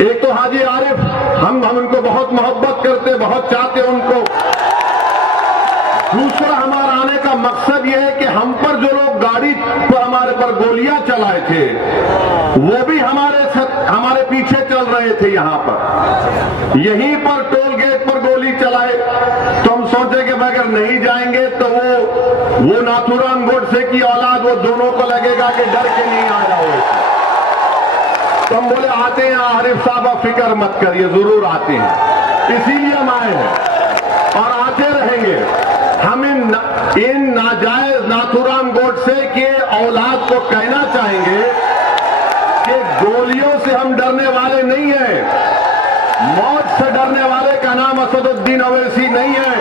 एक तो हाजी आरिफ, हम उनको बहुत मोहब्बत करते, बहुत चाहते उनको। दूसरा, हमारा आने का मकसद यह है कि हम पर जो लोग गाड़ी पर हमारे पर गोलियां चलाए थे, वो भी हमारे पीछे चल रहे थे। यहां पर यहीं पर टोल गेट पर गोली चलाए तो हम सोचे कि अगर नहीं जाएंगे तो वो नाथूराम गोडसे की औलाद, वो दोनों को लगेगा कि डर के नहीं आ रहे। तो हम बोले आते हैं आरिफ साहब, आप फिक्र मत करिए, जरूर आते हैं। इसीलिए हम आए हैं और आते रहेंगे। हम इन नाजायज नाथूराम गोडसे के औलाद को कहना चाहेंगे कि गोलियों से हम डरने वाले नहीं हैं, मौत से डरने वाले का नाम असदुद्दीन अवैसी नहीं है।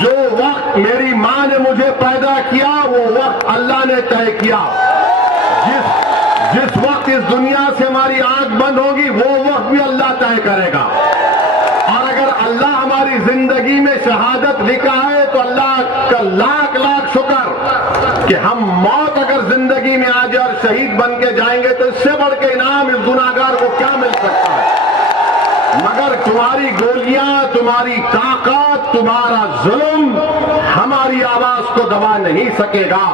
जो वक्त मेरी मां ने मुझे पैदा किया, वो वक्त अल्लाह ने तय किया। जिस वक्त इस दुनिया से हमारी आंख बंद होगी, वो वक्त भी अल्लाह तय करेगा। और अगर अल्लाह हमारी जिंदगी में शहादत लिखा है तो अल्लाह का लाख लाख शुक्र कि हम मौत अगर जिंदगी में आ जाए और शहीद बन के जाएंगे तो इससे बढ़ के इनाम इस गुनाहगार को क्या मिल सकता है। मगर तुम्हारी गोलियां, तुम्हारी ताकत, तुम्हारा जुल्म हमारी आवाज को दबा नहीं सकेगा।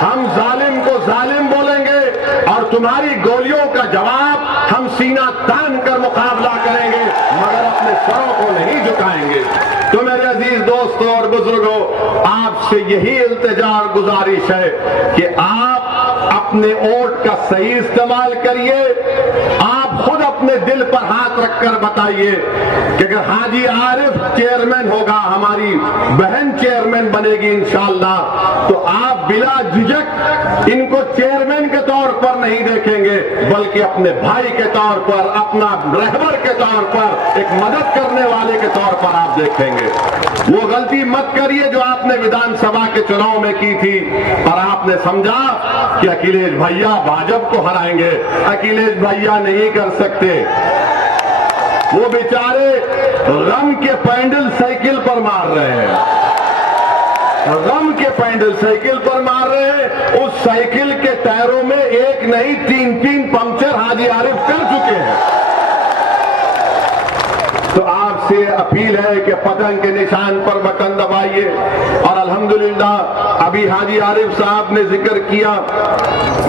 हम जालिम को जालिम बोलेंगे और तुम्हारी गोलियों का जवाब हम सीना तान कर मुकाबला करेंगे, मगर अपने सरों को नहीं झुकाएंगे। तो मेरे अजीज दोस्तों और बुजुर्गों, आपसे यही इल्तिजा और गुजारिश है कि आप अपने वोट का सही इस्तेमाल करिए। आप खुद अपने दिल पर हाथ रखकर बताइए कि अगर हाजी आरिफ चेयरमैन होगा, हमारी बहन चेयरमैन बनेगी इंशाअल्लाह, तो आप बिला झिझक इनको चेयरमैन के तौर पर नहीं देखेंगे, बल्कि अपने भाई के तौर पर, अपना रहबर के तौर पर, एक मदद करने वाले के तौर पर आप देखेंगे। वो गलती मत करिए जो आपने विधानसभा के चुनाव में की थी और आपने समझा कि अखिलेश भैया भाजपा को हराएंगे। अखिलेश भैया नहीं कर सकते। वो बेचारे गम के पैंडल साइकिल पर मार रहे हैं, गम के पैंडल साइकिल पर मार रहे हैं। उस साइकिल के टायरों में एक नहीं 3-3 पंक्चर हाजी आरिफ कर चुके हैं। तो आपसे अपील है कि पतंग के निशान पर बटन दबाइए। और अल्हम्दुलिल्लाह अभी हाजी आरिफ साहब ने जिक्र किया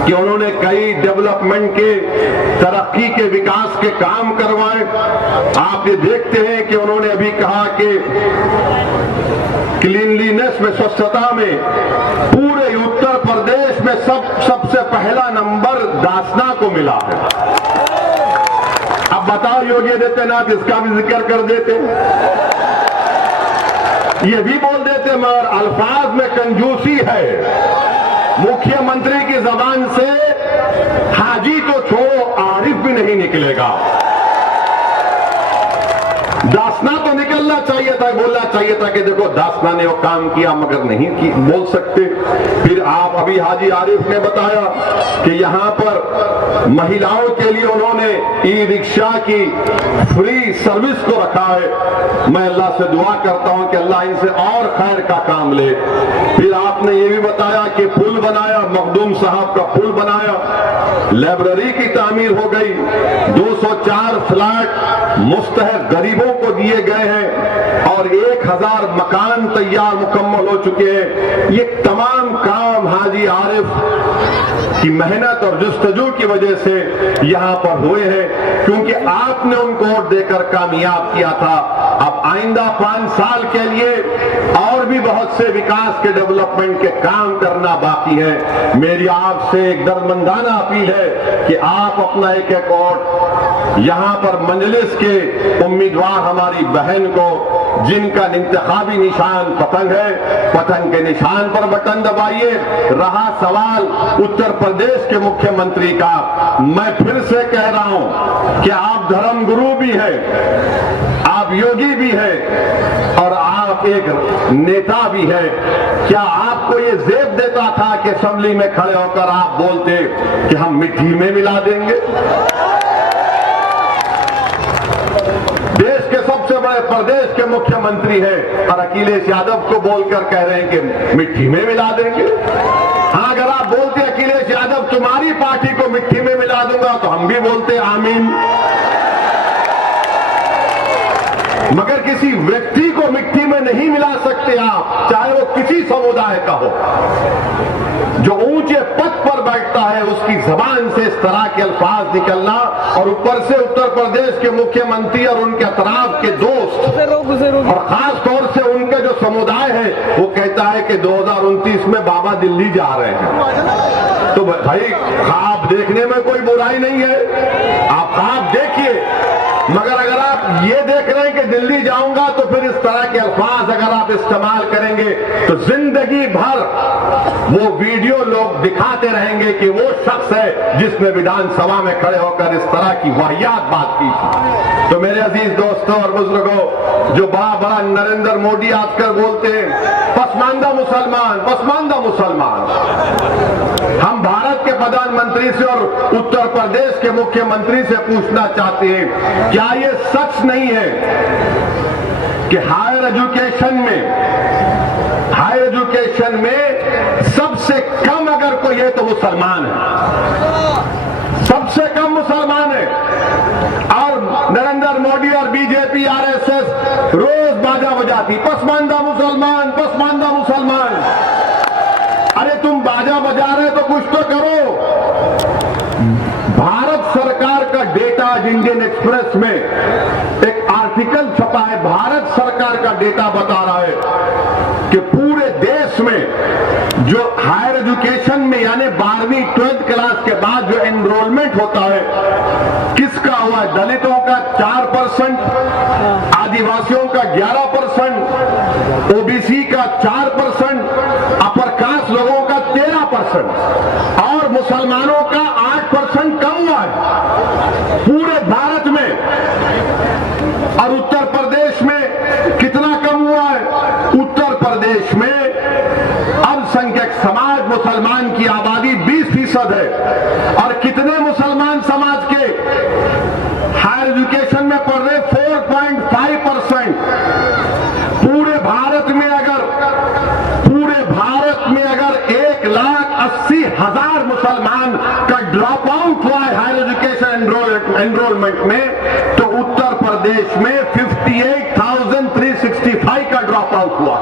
कि उन्होंने कई डेवलपमेंट के, तरक्की के, विकास के काम करवाए। आप ये देखते हैं कि उन्होंने अभी कहा कि क्लीनलीनेस में, स्वच्छता में पूरे उत्तर प्रदेश में सबसे पहला नंबर दासना को मिला है। अब बताओ योगी आदित्यनाथ इसका भी जिक्र कर देते, ये भी बोल देते, मगर अल्फाज में कंजूसी है। मुख्यमंत्री की जबान से हाजी तो छोड़ो, आरिफ भी नहीं निकलेगा। दासना तो निकलना चाहिए था, बोलना चाहिए था कि देखो दासना ने वो काम किया, मगर नहीं बोल सकते। फिर आप अभी हाजी आरिफ ने बताया कि यहां पर महिलाओं के लिए उन्होंने ई रिक्शा की फ्री सर्विस को रखा है। मैं अल्लाह से दुआ करता हूं कि अल्लाह इनसे और खैर का काम ले। फिर आपने ये भी बताया कि पुल बनाया, मखदूम साहब का पुल बनाया, लाइब्रेरी की तामीर हो गई, 204 फ्लैट मुस्तहक गरीबों को दिए गए हैं और 1000 मकान तैयार मुकम्मल हो चुके हैं। ये तमाम काम हाजी आरिफ की मेहनत और जुस्तजू की वजह से यहां पर हुए हैं, क्योंकि आपने उनको वोट देकर कामयाब किया था। अब आइंदा 5 साल के लिए और भी बहुत से विकास के, डेवलपमेंट के काम करना बाकी है। मेरी आपसे एक दर्दमंदाना अपील है कि आप अपना एक वोट यहां पर मजलिस के उम्मीदवार हमारी बहन को, जिनका इंतखाबी निशान पतंग है, पतंग के निशान पर बटन दबाइए। रहा सवाल उत्तर प्रदेश के मुख्यमंत्री का, मैं फिर से कह रहा हूं कि आप धर्मगुरु भी हैं, आप योगी भी हैं और आप एक नेता भी हैं। क्या आपको ये जेब देता था कि असेंबली में खड़े होकर आप बोलते कि हम मिट्टी में मिला देंगे? देश के सबसे बड़े प्रदेश के मुख्यमंत्री हैं और अखिलेश यादव को बोलकर कह रहे हैं कि मिट्टी में मिला देंगे। हाँ, अगर आप बोलते अखिलेश यादव तुम्हारी पार्टी को मिट्टी में मिला दूंगा तो हम भी बोलते आमीन। मगर किसी व्यक्ति को मिट्टी में नहीं मिला सकते आप, चाहे वो किसी समुदाय का हो। जो ऊंचे पद पर बैठता है उसकी जबान से इस तरह के अल्फाज निकलना, और ऊपर से उत्तर प्रदेश के मुख्यमंत्री और उनके अतराफ के दोस्त और खास तौर से उनके जो समुदाय है वो कहता है कि 2029 में बाबा दिल्ली जा रहे हैं। तो भाई ख्वाब देखने में कोई बुराई नहीं है, आप ख्वाब देखिए, मगर अगर आप ये देख रहे हैं कि दिल्ली जाऊंगा तो फिर इस तरह के अल्फाज अगर आप इस्तेमाल करेंगे तो जिंदगी भर वो वीडियो लोग दिखाते रहेंगे कि वो शख्स है जिसने विधानसभा में खड़े होकर इस तरह की वाहियात बात की थी। तो मेरे अजीज दोस्तों और बुजुर्गों, जो बड़ा बड़ा नरेंद्र मोदी आजकल बोलते हैं पसमानदा मुसलमान, पसमानदा मुसलमान, हम भारत के प्रधानमंत्री से और उत्तर प्रदेश के मुख्यमंत्री से पूछना चाहते हैं, क्या ये सच नहीं है कि हायर एजुकेशन में सबसे कम अगर कोई है तो मुसलमान है, सबसे कम मुसलमान है। और नरेंद्र मोदी और बीजेपी आरएसएस रोज बाजा बजाती पसमानदा मुसलमान, पसमानदा मुसलमान। अरे तुम बाजा बजा रहे तो कुछ तो करो। भारत सरकार का डेटा, इंडियन एक्सप्रेस में एक आर्टिकल छपा है, भारत सरकार का डेटा बता रहा है कि पूरे देश में जो हायर एजुकेशन में यानी 12वीं 12th क्लास के बाद जो एनरोलमेंट होता है किसका हुआ है? दलितों का 4%, आदिवासियों का 11%, ओबीसी का 4%, अपर कास्ट लोगों का 13% और मुसलमानों का 8% कम हुआ है पूरे भारत में। और उत्तर प्रदेश में कितना कम हुआ है? उत्तर प्रदेश में अल्पसंख्यक समाज मुसलमान की आबादी 20% है और कितने मुसलमान समाज के हायर एजुकेशन में पढ़ रहे? 4.5%। पूरे भारत में अगर 1,80,000 मुसलमान का ड्रॉप आउट हुआ है हायर एजुकेशन एनरोलमेंट में, तो उत्तर प्रदेश में 58,365 का ड्रॉप आउट हुआ।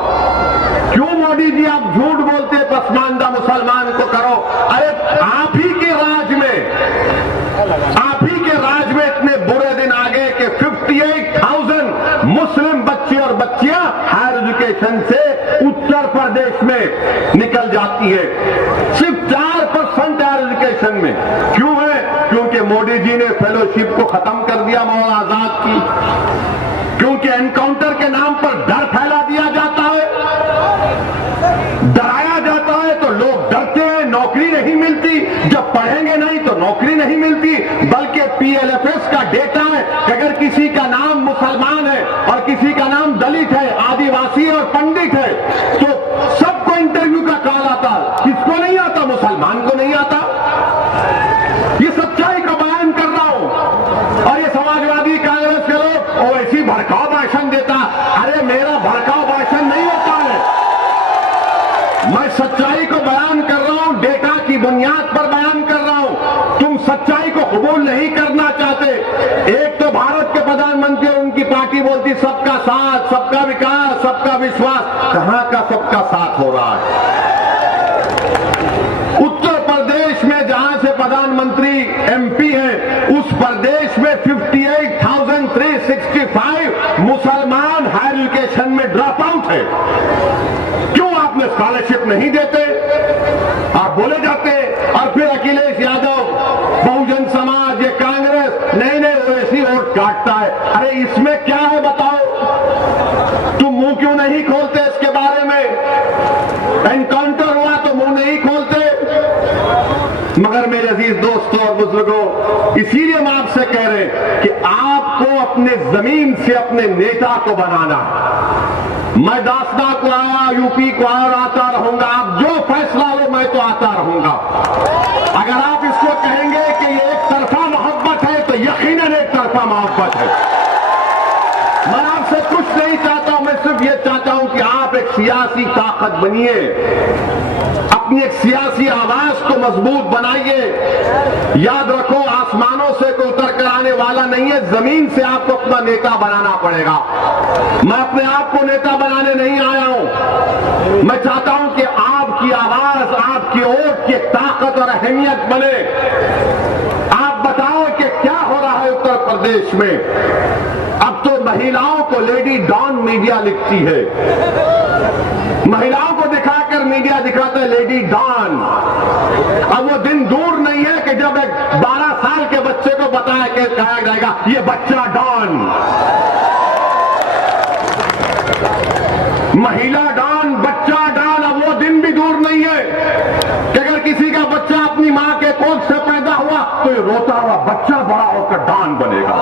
क्यों मोदी जी आप झूठ बोलते, पसमानदा मुसलमान को करो? अरे आप ही के राज में इतने बुरे दिन आ गए कि 58,000 मुस्लिम बच्चे और बच्चियां हायर एजुकेशन से उत्तर प्रदेश में निकल जाती है। सिर्फ 4% हायर एजुकेशन में। क्यों है? क्योंकि मोदी जी ने फेलोशिप को खत्म कर दिया मौलाना आजाद की, क्योंकि एनकाउंटर के नाम पर डर फैला दिया जाता है, डराया जाता है तो लोग डरते हैं, नौकरी नहीं मिलती, जब पढ़ेंगे नहीं तो नौकरी नहीं मिलती। बल्कि पीएलएफएस का डेटा है कि अगर किसी का नाम मुसलमान है और किसी का नाम दलित है, आदिवासी है और पंडित है तो सबको इंटरव्यू का कॉल आता। किसको नहीं आता? मुसलमान को नहीं आता। ये सच्चाई का बयान कर रहा हूं। और ये समाजवादी कांग्रेस के लोग ऐसी भड़काऊ भाषण देता। अरे मेरा भड़काऊ भाषण नहीं होता है, मैं सच्चाई को बयान कर रहा हूं, डेटा की बुनियाद पर बयान कर रहा हूं। तुम सच्चाई को कबूल नहीं करना चाहते। एक तो भारत के प्रधानमंत्री और उनकी पार्टी बोलती सबका साथ, सबका विकास, सबका विश्वास। कहां का सबका साथ हो रहा है? उत्तर प्रदेश में जहां से प्रधानमंत्री एमपी हैं उस प्रदेश में 58,365 मुसलमान हायर एजुकेशन में ड्रॉप आउट है। क्यों आपने स्कॉलरशिप नहीं देते? आप बोले जाते और फिर अखिलेश यादव, बहुजन समाज, ये कांग्रेस नहीं वो ऐसी वोट काटता है। अरे इसमें क्या है बताओ? तुम मुंह क्यों नहीं खोलते इसके बारे में? एनकाउंटर हुआ तो मुंह नहीं खोलते। मगर मेरे अजीज दोस्तों और बुजुर्गों, इसीलिए हम आपसे कह रहे हैं कि आपको अपने जमीन से अपने नेता को बनाना। मैं दासना को आया, यूपी को आया और आता रहूंगा। आप जो फैसला लो मैं तो आता रहूंगा। अगर आप इसको कहेंगे कि ये एक तरफा मोहब्बत है तो यकीनन एक तरफा मोहब्बत है। मैं आपसे कुछ नहीं चाहता हूं, मैं सिर्फ ये चाहता हूं कि आप एक सियासी ताकत बनिए। अपनी एक सियासी आवाज को मजबूत बनाइए। याद रखो, आसमानों से कोई उतर कर आने वाला नहीं है, जमीन से आपको अपना नेता बनाना पड़ेगा। मैं अपने आप को नेता बनाने नहीं आया हूं। मैं चाहता हूं कि आपकी आवाज, आपकी वोट की ताकत और अहमियत बने। आप बताओ कि क्या हो रहा है उत्तर प्रदेश में। अब तो महिलाओं को लेडी डॉन मीडिया लिखती है, महिलाओं को दिखाकर मीडिया दिखाता है लेडी डॉन। अब वो दिन दूर नहीं है कि जब एक 12 साल के बच्चे को बताया कि कहा जाएगा ये बच्चा डॉन, महिला डॉन, बच्चा डॉन। अब वो दिन भी दूर नहीं है कि अगर किसी का बच्चा अपनी मां के कोख से पैदा हुआ तो ये रोता हुआ बच्चा बड़ा होकर डॉन बनेगा।